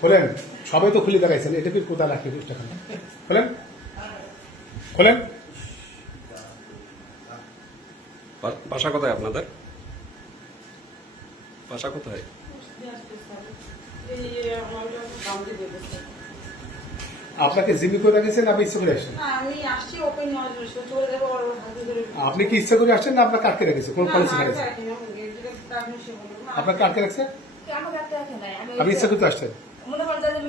খোলেন, সবাই তো খুলে দেখাইছেন, এটা কি কোথায় রাখি টাকা? খোলেন খোলেন। বাসা কোথায় আপনাদের? বাসা কোথায়? আপনাকে জিম্মি করে রাখেছেন, আপনি ইচ্ছা করে আসছেন? আপনি কি ইচ্ছা করে আসছেন না আপনার কাটকে রেখেছে? কোন পলিসি রেখেছে? আপনার কাটকে রাখছে? আপনি ইচ্ছা করতে আসছেন?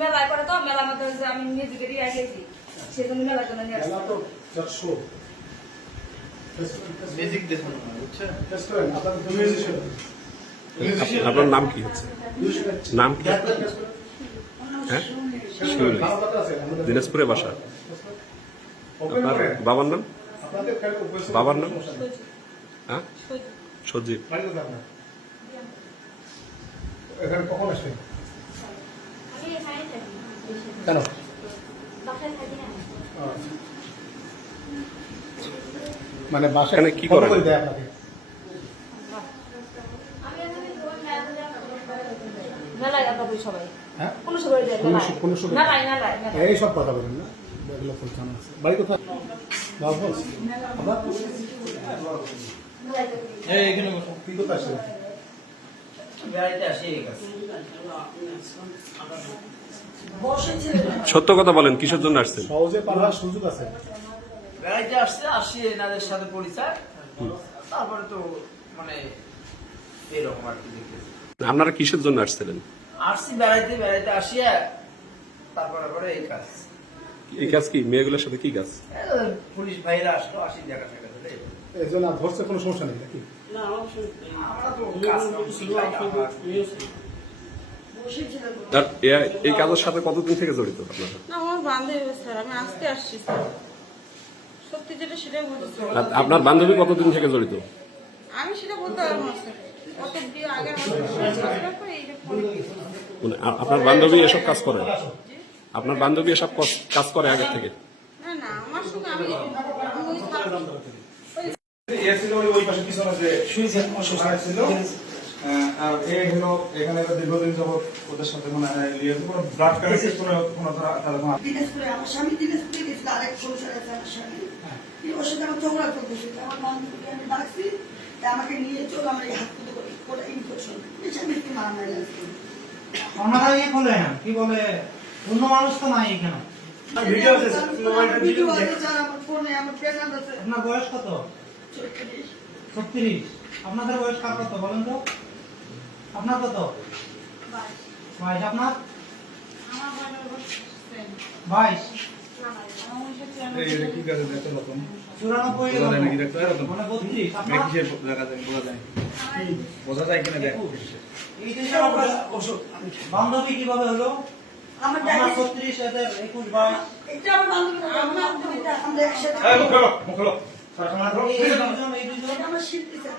মেলায় করে তো মেলার মধ্যে আমি নিজেকে দিয়ে আসেছি, সেজন্য মেলার জন্য নিয়ে আসছি। আপনার নাম কি হচ্ছে? নাম কি? হ্যাঁ, শিউলি, দিনাজপুরে বাসা। আপনার বাবার নাম? বাবার নাম? হ্যাঁ, সজীব। এখানে কখন আসবেন? কেন? মানে বাসায় কি করেন? দেয় আপনাকে? এইসব কথা বলেন না, বাড়ি কোথায়? কি কোথায় আসছেন? সত্য কথা বলেন, কিসের জন্য আসছেন? সহজে পাওয়ার সুযোগ আছে। বেড়াইতে আসছে, আসি এনাদের সাথে পরিচয়, তারপরে তো মানে এরকম আর কি দেখতেছি। আপনারা কিসের জন্য আসছিলেন? আসছি বেড়াইতে, বেড়াইতে আসিয়া তারপরে পরে এই কাজ। এই কাজ কি? মেয়েগুলোর সাথে কি কাজ? পুলিশ ভাইরা আসলো, আসি দেখা সাক্ষাৎ হলে এই জন্য ধরছে, কোনো সমস্যা নেই নাকি? আমরা তো কাজ এই কাজের সাথে কতদিন থেকে জড়িত আপনারা? না, আমার বান্ধবী স্যার, আমি আসতে আসছি স্যার, সত্যি যেটা সেটাই বলতেছি। আপনার বান্ধবী কতদিন থেকে জড়িত? আমি সেটা বলতে পারবো না স্যার, কত বিয়ে আগের আপনার বান্ধবী এসব কাজ করে? আপনার বান্ধবী এসব কাজ করে আগে থেকে? না না, আমার সঙ্গে আমি ওই ওই পাশে পিছনে যে ছিল, আর এই হলো এখানে দীর্ঘদিন যাবত ওদের সাথে কোনো ব্লাড কানেক্টেড কোনো দিনাজপুরে আমার স্বামী দিনাজপুরে গেছিল, আরেক সংসার আছে আমার স্বামী, ওর সাথে আমার ঝগড়া করতেছিল। আমার বান্ধবীকে আমি ডাকছি, আমাকে নিয়ে চল, আমরা এই হাত পুজো করি, ওটা ইনফেকশন, স্বামী একটু মারামারি লাগছে। ওনারা ইয়ে বলে কি বলে, অন্য মানুষ তো নাই এখানে। ভিডিও আছে স্যার আমার ফোনে, আমার প্রেগন্যান্ট আছে। আপনার বয়স কত? 36। আপনাদের বয়স কার কত বলেন তো? আপনার কত? 22। আপনার? 22। 94 মানে 32। বোঝা যায় কিনা দেখ। বান্ধবী কিভাবে হলো? আমার 36, এদের 21, 22। এটা আমার বান্ধবী, আমরা একসাথে আমার শিল্পী স্যার।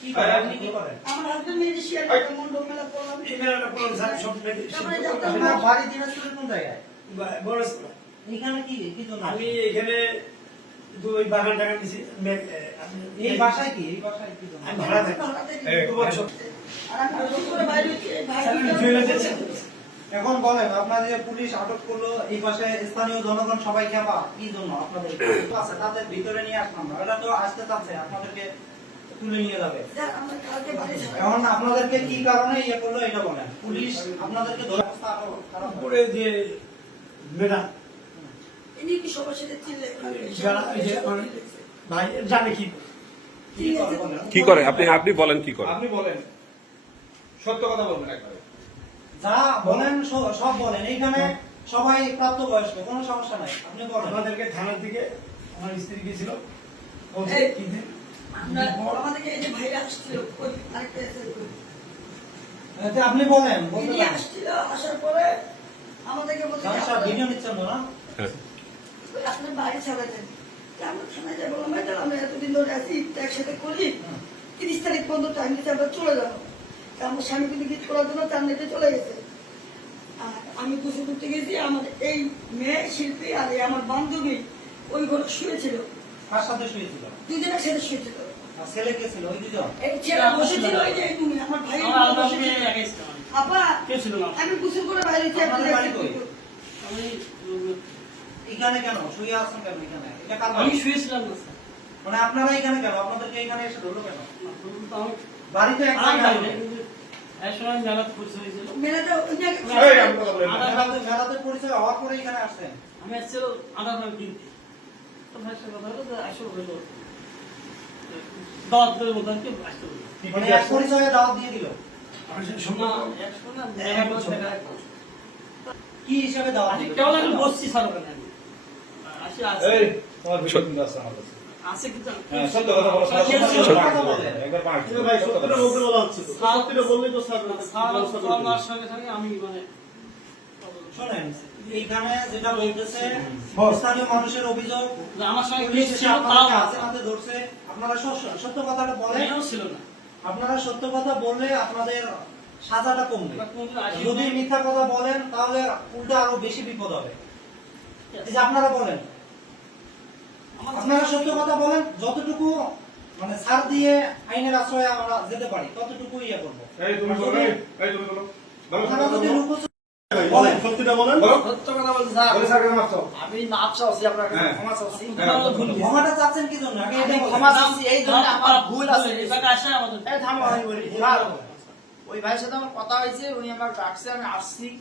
কি করেন আপনি? কি করেন? আমার হাজবেন্ড মেডিসিয়ান মন্ডল মেলা করলাম। আপনার বাড়ি দিনাজপুরে কোন জায়গায়? এখানে কি কি জন্য? আমি এখানে দুই বাগান টাকা নিয়েছি। এই বাসায় কি? এই বাসায় কি জন্য? আমি ভাড়া থাকি। আর আমি নতুন করে বাইরে হচ্ছে ভাই। এখন বলেন, আপনার যে পুলিশ আটক করলো, এই পাশে স্থানীয় জনগণ সবাই খেপা কি জন্য? আপনাদের আছে তাদের ভিতরে নিয়ে আসলাম না, এটা তো আসতে চাচ্ছে আপনাদেরকে তুলে নিয়ে যাবে। আমরা কালকে বাড়ি যাব। এখন আপনাদেরকে কি কারণে ইয়ে করলো এটা বলেন। পুলিশ আপনাদেরকে ধরে অবস্থা আরো খারাপ করে। উপরে যে ম্যাডাম ইনি কি সবার সাথে চিল্লে যারা এই যে ভাই জানে কি কি করে? আপনি বলেন কি করে? আপনি বলেন, সত্য কথা বলবেন একবারে। যা বলেন সব বলেন, এইখানে সবাই প্রাপ্তবয়স্ক, কোনো সমস্যা নাই, আপনি বলেন। আমাদেরকে থানার দিকে আমার স্ত্রী গেছিল, বলছে কি যে আমাদেরকে এই যে ভাইরা আসছিল, ওই আরেকটা এসে আপনি বলেন, বলতে ইনি পারেন। আসছিল, আসার পরে আমাদেরকে বলছে সব ভিডিও নিচ্ছেন তো না? আপনার বাড়ি ছাড়াতেন। আমরা থানায় যাবো, আমরা এতদিন ধরে আছি, একসাথে করি, 30 তারিখ পর্যন্ত টাইম দিতে আমরা চলে যাবো। আমার স্বামী কিন্তু গীত করার জন্য তার নেটে চলে গেছে। আর আমি গোসল করতে গেছি, আমার এই মেয়ে শিল্পী আর আমার বান্ধবী ওই ঘরে শুয়েছিল। কার সাথে শুয়েছিল? দুজনের সাথে শুয়েছিল। আর ছেলে কে ছিল? ওই দুজন? এই ছেলে বসেছিল ওই যে তুমি আমার ভাই বসেছিল। আপা আমি গোসল করে বাইরে যাই আপনাদের বাড়ি কই? এখানে কেন শুয়ে আছেন কেন এখানে? এটা কার বাড়ি? আমি শুয়েছিলাম না স্যার। মানে আপনারা এখানে কেন? আপনাদেরকে এখানে এসে ধরলো কেন? তো আমি বাড়ি তো এক আমার জায়গায়। বাড়ি, কিন্তু এক সময় মেলাতে পরিচয় হয়েছিল। মেলাটা ওই জায়গায় এই, আমি কথা বলি না। মেলাতে পরিচয় হওয়ার পরে এখানে আসছেন। আমি আসছিল আধার কার্ড কিনতে। তো ভাইয়ের সাথে কথা হলো যে আসলে হলো দাওয়াত করে বলতাম কি আসতে বললো। মানে এক পরিচয়ে দাওয়াত দিয়ে দিল। না, একশো না, এক বছর, এক বছর। কি হিসাবে দাওয়াত দিল? কেবল আমি বসছি স্যার ওখানে আমি। আসি আছে। এই, তোমার ভিডিও কিন্তু আছে আমার কাছে। আছে কিন্তু হ্যাঁ, সত্য কথা বলো, স্যার, সত্য কথা বলে। একবার পাঁচ। স্যার, স্যার আমার সঙ্গে সঙ্গে আমি মানে শোনেন, এইখানে যেটা বলতেছে স্থানীয় মানুষের অভিযোগ, যে আমার সঙ্গে পুলিশ কেউ এসে ছিল তাও আপনাদেরকে না। হাতে নাতে ধরছে। আপনারা সত্য কথাটা বলেন। মেয়েও ছিল না। আপনারা সত্য কথা বললে আপনাদের সাজাটা কমবে। বা কোনোদিন আসি- যদি মিথ্যা কথা বলেন তাহলে উল্টো আরো বেশি বিপদ হবে। এই যে আপনারা বলেন, আপনারা সত্য কথা বলেন, যতটুকু মানে ছাড় দিয়ে আইনের আশ্রয়ে আমরা যেতে পারি ততটুকু ইয়ে করবো। এই, তুমি বলো, এই, তুমি বলো। বলো, আপনারা যদি লুকোচুরি বলেন, সত্যিটা বলেন। বলো। সত্য কথা বলছি স্যার। বলে স্যারকে মাফ চাও। আমি মাপ চাচ্ছি আপনার কাছে, হ্যাঁ। ক্ষমা চাচ্ছি। হ্যাঁ। ক্ষমাটা চাচ্ছেন কি জন্য? আগে এটা আমি বলেন। ক্ষমা চাচ্ছি এই জন্য আমার ভুল আছে। এই জায়গায় আসে আমাদের এই থামো, আমি বলি। স্যার, ওই ভাইয়ের সাথে আমার কথা হয়েছে, উনি আমার ডাকছে, আমি আসছি।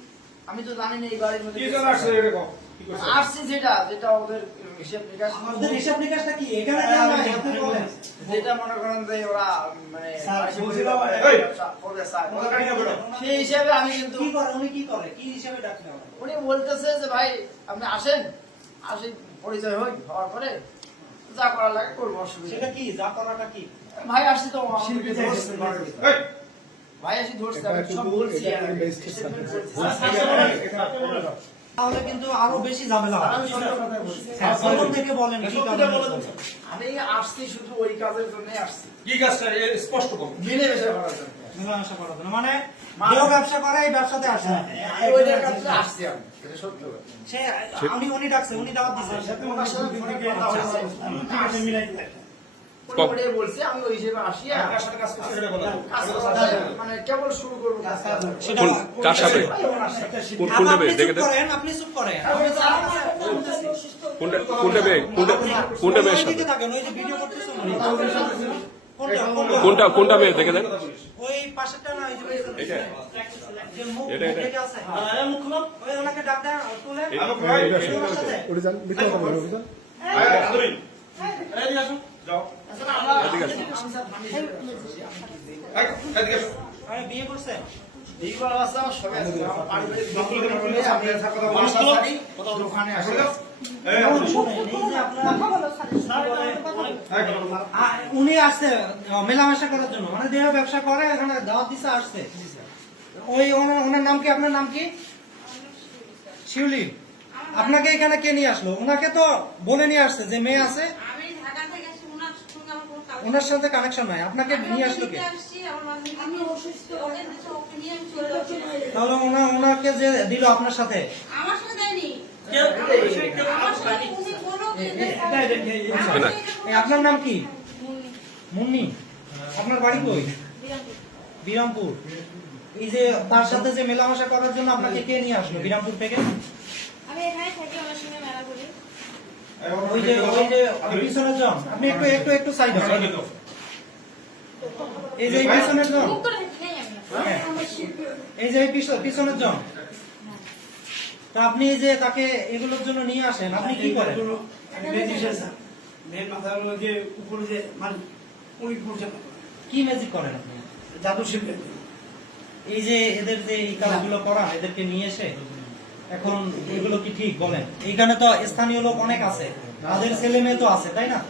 আমি তো জানি না এই বাড়ির মধ্যে কি জন্য আসছে এটা কও? কি করছে? আসছি যেটা ওদের হিসেব নিকাশ আমাদের হিসাব নিকাশটা কি? এখানে দেওয়া নাই, আপনি বলেন। যেটা মনে করেন যে ওরা মানে বলছিলাম, এই, করবে স্যার। ওদের গাড়ি নিয়ে বেরো। সেই হিসাবে আমি কিন্তু কি করে উনি? কি করে? কি হিসাবে ডাকলে আমাকে? উনি বলতেছে যে ভাই আপনি আসেন, আসি পরিচয় হই, হওয়ার পরে যা করার লাগে করবো, অসুবিধা সেটা নেই। কি? যা করাটা কি? ভাই আসছি তো আমাদেরকে ধরছে ঘরের ভিতরে। এই, ভাই আসি ধরছে, আমি সব বলছি আর কি। statement বলছি। তাহলে কিন্তু আরো বেশি ঝামেলা হবে। আমি সত্য কথাই বলছি। হ্যাঁ, প্রথম থেকে বলেন কি কারণে বলছেন? আমি আসছি শুধু ওই কাজের জন্যই আসছি, কি কাজটা এ স্পষ্ট করো। মিলেমিশে করার জন্য। মেলামেশা করার জন্য। মানে দেহ ব্যবসা করে এই ব্যবসাতে আসে না। আমি ওইটার কাছে আসছি আমি, এটা সত্য কথা। সে উনি ডাকছে, উনি দাওয়াত দিছে। ওনার সাথে ফোনে কথা হয়েছে। উনি ওটাই বলছে, আমি ওই হিসেবে আসি আর কার সাথে কাজ করছে সেটা বলো। কাজ করতে মানে কেবল শুরু করবো কাজ। সেটা কোন- কার সাথে? ভাই ওনার সাথে। কোনটা আপনি মেয়ে? দেখে চুপ দেন। করেন, আপনি চুপ করেন। কোনটা মেয়ে? কোনটা মেয়ের ওই সাথে? দিকে থাকেন, ওই যে ভিডিও করতেছেন উনি। কোনটা মেয়ে? দেখে দেন। ওই পাশেরটা না, ওই যে পেছনে। এটা? যে মুখ এটা, এটা। ঢেকে আছে। মুখ খুলো। ওই ওনাকে ডাক দেন, তুলে। আলো ভাই, ওনার সাথে। আদরিন, এদিকে আসো। যাও। আসলে আমরা এদিকে আসো। আমি স্যার ধানি শেষ করেছি। এই, এদিকে এসো। আরে বিয়ে করছে? এই করা আছে আমার সবাই আছে। আমার পারিবারিক দখল করে দখল বলে করে আপনি আমি কথা বলো। বাসা ছাড়ি, ওখানে আসি। আসলে এই, এখন শুনেন, এই যে আপনারা উনি আসছে মেলামেশা করার জন্য, মানে দেহ ব্যবসা করে, এখানে দাওয়াত দিছে, আসছে। ওই ওনার নাম কি? আপনার নাম কি? শিউলি। আপনাকে এখানে কে নিয়ে আসলো? ওনাকে তো বলে নিয়ে আসছে যে মেয়ে আছে, আমি ঢাকা থেকে আসছি, ওনার সঙ্গে আমার কোনো কাজ ওনার সাথে কানেকশন নাই। আপনাকে নিয়ে আসলো কে? আসছি, আমার আমি অসুস্থ। ওকে নিয়ে আমি চলে যাচ্ছি। তাহলে ওনাকে যে দিল আপনার সাথে, আমার সাথে দেয়নি। কেউ- আমার সাথে উনি বলো কি যে এই আপনার নাম কি? মুন্নি। আপনার বাড়ি কই? বিরামপুর। এই যে তার সাথে যে মেলামেশা করার জন্য আপনাকে কে নিয়ে আসলো বিরামপুর থেকে? আমি এখানে থাকি, আমার সঙ্গে মেলা করি। ওই যে পিছনের জন, আপনি একটু সাইড হন। এই যে এই পিছনের জন, মুখ করে থাকি নাই আমি। হ্যাঁ। এই যে এই পিছনের জন, তা আপনি এই যে তাকে এগুলোর জন্য নিয়ে আসেন, আপনি কি করেন? মেয়ের মাথার মধ্যে উপরে যে মানে উনি করছে কি ম্যাজিক করেন আপনি? জাদু শিল্পে। এই যে এদের যে এই কাজগুলো করা, এদেরকে নিয়ে এসে এখন এগুলো কি ঠিক বলেন? এইখানে তো স্থানীয় লোক অনেক আছে, তাদের ছেলে মেয়ে তো আছে, তাই না?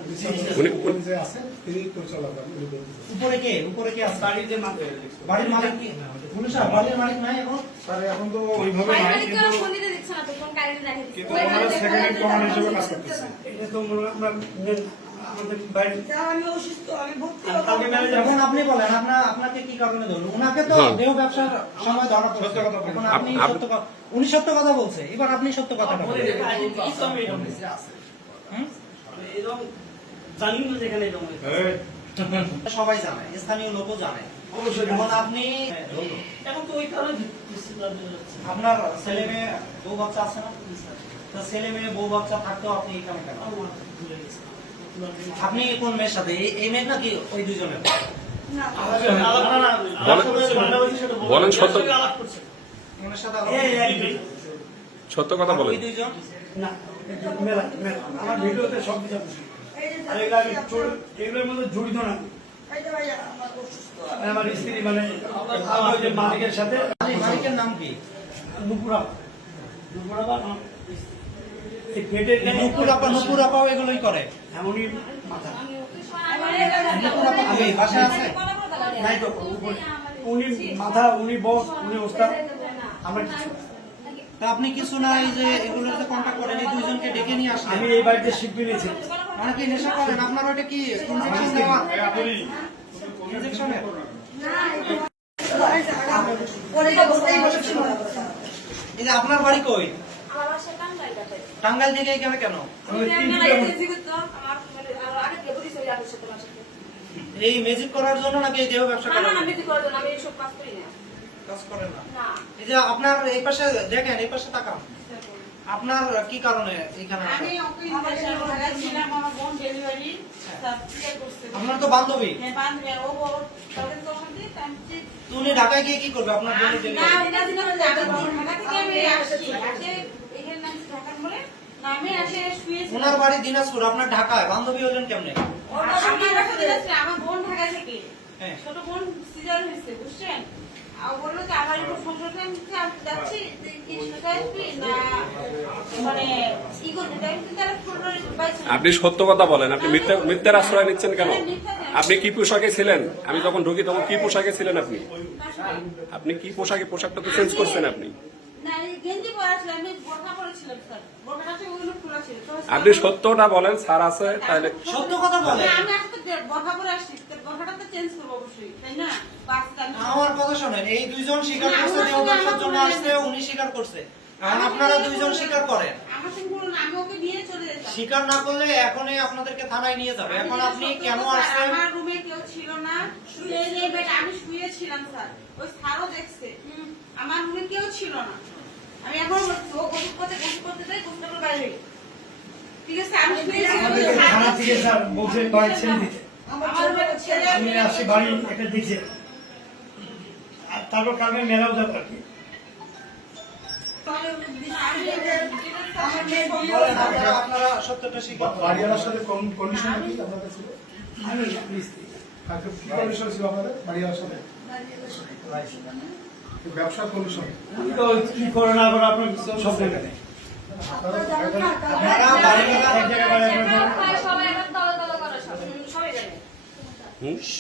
উনি- উপরে কে আছে? বাড়িতে মাথায় বাড়ির মালিক কি? পুলিশ আর বাড়ির মালিক নাই এখন? স্যার এখন তো ওইভাবে নাই, বাইরে কিন্তু ফোন দিতে দিচ্ছে না তো, কোন কারেন্ট দেখে দিচ্ছে। কিন্তু ওনারা সেকেন্ড কমান্ড হিসেবে কাজ করতেছে। এটা তো আমরা আমাদের বাড়ি স্যার, আমি অসুস্থ, আমি ভর্তি হবো। কালকে ম্যানেজার এখন আপনি বলেন, আপনাকে কি কারণে ধরলো? উনাকে তো হ্যাঁ। দেহ ব্যবসার সময় ধরা পড়ছে। সত্য কথা বলুন। এখন আপনি আপ- সত্য কথা, উনি সত্য কথা বলছে, এবার আপনি সত্য কথাটা বলে বলেন। দেবে ইসলামে এরকম হুম? এরকম জানি না যেখানে এরকম এই, সবাই জানে, স্থানীয় লোকও জানে। অবশ্যই এখন আপনি এখন তো ওই কারণে আপনার ছেলে মেয়ে বউ বাচ্চা আছে না? তো ছেলে মেয়ে বউ বাচ্চা থাকতেও আপনি এখানে কেন? আপনি কোন মেয়ের সাথে? এই মেয়ে নাকি ওই দুজনের? বলেন সত্য ওনার সাথে সত্য কথা বলেন। ওই দুইজন না মেলা মেলা আমার ভিডিওতে সব কিছু আছে। এই যে আর এগুলো আমি এগুলোর মধ্যে জড়িত না। এই যে ভাইয়া আমার অসুস্থ আর আমার স্ত্রী মানে আমার যে মালিকের সাথে মালিকের নাম কি? নুপুরা এই পেটের নুপুর আপাও এগুলোই করে। এমনই মাথা আমি বাসায় আছে? নাই তো উনি মাথা উনি বস উনি ওস্তাদ আমরা কিছু না। তা আপনি কিছু নাই যে এগুলোতে কন্ট্যাক্ট করেন, এই দুইজনকে ডেকে নিয়ে আসেন। আমি এই বাড়িতে শিল্পী নিয়েছি। মানে কি নেশা করেন? আপনার ওটা কি ইনজেকশন দেওয়া? ইনজেকশনের? পরে যাবো এই বলেছিল এই যে আপনার বাড়ি কই? আমার বাসা টাঙ্গাইল কাছে। টাঙ্গাইল থেকে এখানে কেন? এই ম্যাজিক করার জন্য নাকি এই দেহ ব্যবসা করার জন্য? কাজ করেন না। এই যে আপনার এই পাশে দেখেন, এই পাশে তাকান। আপনার কি কারণে এখানে আসা? আমি ওকে ঢাকায় ছিলাম, আমার বোন ডেলিভারি করছে। আপনার তো বান্ধবী। হ্যাঁ, বান্ধবী, আর ও তাদের তো ওখানে টাইমটি তো উনি ঢাকায় গিয়ে কি করবে আপনার বোনের না, ডেলিভারি? এটা ছিল না, ঢাকা থেকে আমি আসছি। আসে এখানে নাম ঢাকার বলে না, আমি আসে শুয়েছি। ওনার বাড়ি দিনাজপুর, আপনার ঢাকায়, বান্ধবী হলেন কেমনে? আমার বোন ঢাকায় থেকে হ্যাঁ। ছোট বোন সিজার হয়েছে, বুঝছেন? আর বললো যে আমার একটু সংসার যাচ্ছি, কি সোজা আসবি না মানে ই করবি? তাই কিন্তু তারা আপনি সত্য কথা বলেন, আপনি মিথ্যার আশ্রয় নিচ্ছেন কেন? আপনি কি পোশাকে ছিলেন? আমি যখন ঢুকি তখন কি পোশাকে ছিলেন আপনি? আপনি কি পোশাকে? পোশাকটা তো চেঞ্জ করছেন আপনি। না, এই গেঞ্জি পরা ছিল, আমি বোরখা পরেছিলাম স্যার, বোরখাটা ওগুলো খোলা ছিল। আপনি সত্যটা বলেন, স্যার আছে তাহলে। সত্য কথা বলেন। না, আমি আসলে বোরখা পরে আসছি, বোরখাটা তো চেঞ্জ করবো অবশ্যই, তাই না? আমার কথা শোনেন, এই দুইজন স্বীকার করছে দেহ ব্যবসার জন্য আসছে, উনি স্বীকার করছে। এখন আপনারা দুইজন স্বীকার করেন। আমার সঙ্গে বলুন, আমি ওকে নিয়ে চলে যেতাম। স্বীকার না করলে এখনই আপনাদেরকে থানায় নিয়ে যাবে। এখন আপনি কেন আসছেন? আমার রুমে কেউ ছিল না, শুয়ে নেই বেড, আমি শুয়েছিলাম স্যার, ওই স্যারও দেখছে আমার রুমে কেউ ছিল না। আমি এখন বলছি, ও গোসল করতে যাই, গোসল করে বাইরে হই। ঠিক আছে, আমি আমাদের থানা থেকে স্যার বলছে বাড়ি ছেড়ে দিতে। আমার ছেলে আমি আসছি বাড়ি একটা দিচ্ছে, আর তারপর কালকে মেলাও যাবো আর কি। বলেন, আপনারা সত্যটা স্বীকার করেন। বাড়িওয়ালার সাথে কন্ডিশন কি আপনাদের ছিল? আমি স্ত্রী কাকে কি কন্ডিশন ছিল আপনাদের বাড়িওয়ালার সাথে? ব্যবসার কন্ডিশন। আমি তো কি করে না করে আপনার সব জায়গায় নেই। আপনারা বাড়িওয়ালা এক জায়গায় বাড়ি আপনার সবাই এখন তলা তলা করে সবাই জানে।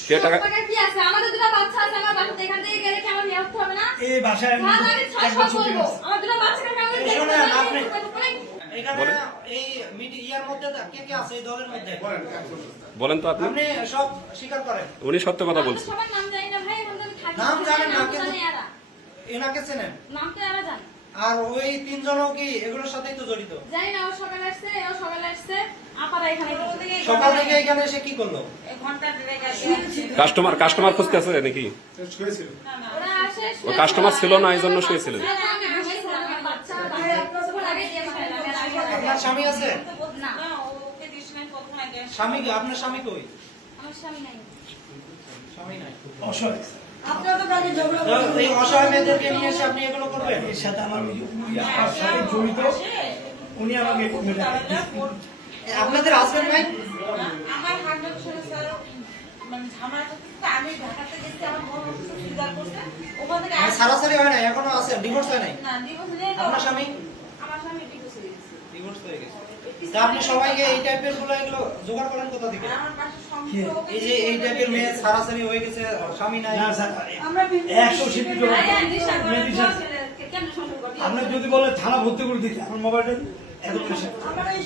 কে টাকা? কি আছে? আমাদের দুটো বাচ্চা আছে, আমার বাচ্চা এখান থেকে গেলে কি আমার নিয়ে আসতে হবে না? এই বাসায় আমি হ্যাঁ, আমি এক বছর থেকে বলবো। আছি। আমার দুটো বাচ্চাকে কেমন শোনেন, আপনি- এখানে বলেন। এই ইয়ার মধ্যে কে কে আছে এই দলের মধ্যে? বলেন তো আপনি। আপনি সব স্বীকার করেন। উনি সত্য কথা বলছেন। সবার নাম জানি না ভাই, এখন তো আমি থাকি। নাম জানেন না, নাম কিন্তু- জানে এরা। এনাকে চেনেন? নাম তো এরা জানে। আর ওই তিনজনও কি এগুলোর সাথেই তো জড়িত? জানি না, ও সকালে আসছে, ও সকালে আসছে, আপারা এখানে গেছে। সকাল থেকে এখানে এসে কি করলো? ঘন্টা দেড়েক আগে কাস্টমার খুঁজতে আছে নাকি? শুয়েছিল। ওরা আসে, ও কাস্টমার ছিল না, এই জন্য শুয়েছিলেন। আমি ঘুমিয়েছিলাম, আমার বাচ্চা কিছুক্ষণ আগে দিয়ে গেছে, আমি আর আগে আসি। আপনার স্বামী আছে? না, ওকে দিস নাই কখন আগে স্বামী আপনার স্বামী কই? আমার স্বামী নাই। স্বামী নাই। অসহায়। আপনারা তো কালকে ঝগড়া তো এই অসহায় মেয়েদেরকে নিয়ে এসে আপনি এগুলো করবেন? এর সাথে আমার ইয়ার সাথে জড়িত, উনি আমাকে আপনাদের হাজবেন্ড নাই? আমার হাজবেন্ড ছেলে স্যার মানে ঝামেলা করতে, আমি ঢাকাতে গেছি, আমার বোন স্বীকার করছে, ওখান থেকে মানে সারাসারি হয় নাই, এখনো আছে, ডিভোর্স হয় নাই? না দিবস নেই তো। আপনার স্বামী আমার স্বামী ডিভোর্স হয়ে গেছে। ডিভোর্স হয়ে গেছে। তা আপনি সবাইকে এই টাইপের গুলো এগুলো জোগাড় করেন কোথা থেকে? আমার পাশে সংসার ওকে এই যে এই টাইপের মেয়ে সারাসারি হয়ে গেছে, স্বামী নাই। না স্যার, আমরা 100 শিল্পী জমা আরে, দিশা করে, মেডিসিন। কেমনে সংসার করবি? আপনি যদি বলে থানা ভর্তি করে দিতে, আমার মোবাইলটা এত পয়সা। আমরা এই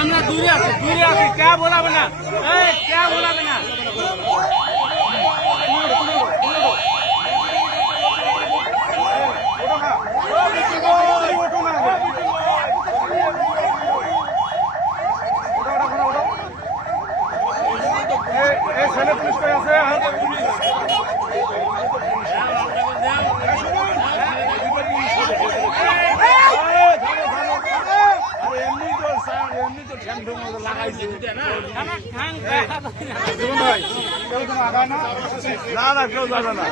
আমরা দূরে আছি কে বলাবে না কে বলাবে না না না কেউ যাবে না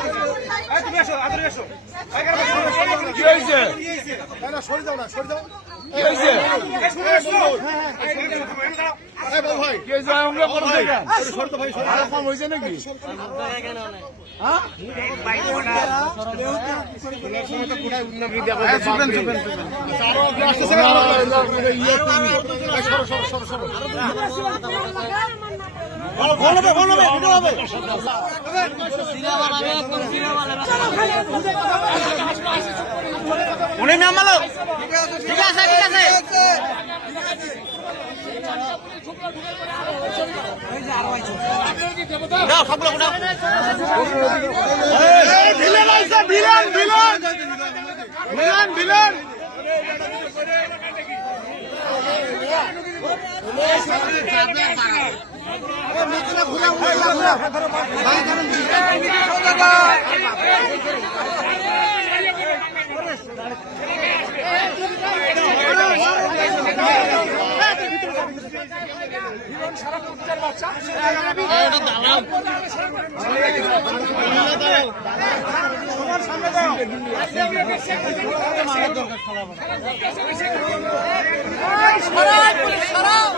কি হয়েছে কি হয়েছে আরো কম হয়েছে নাকি উনি নামালো ঠিক আছে ঠিক আছে দাও সবগুলো দাও ভিলেন আইছে ভিলেন ভিলেন ভিলেন ভিলেন সরাই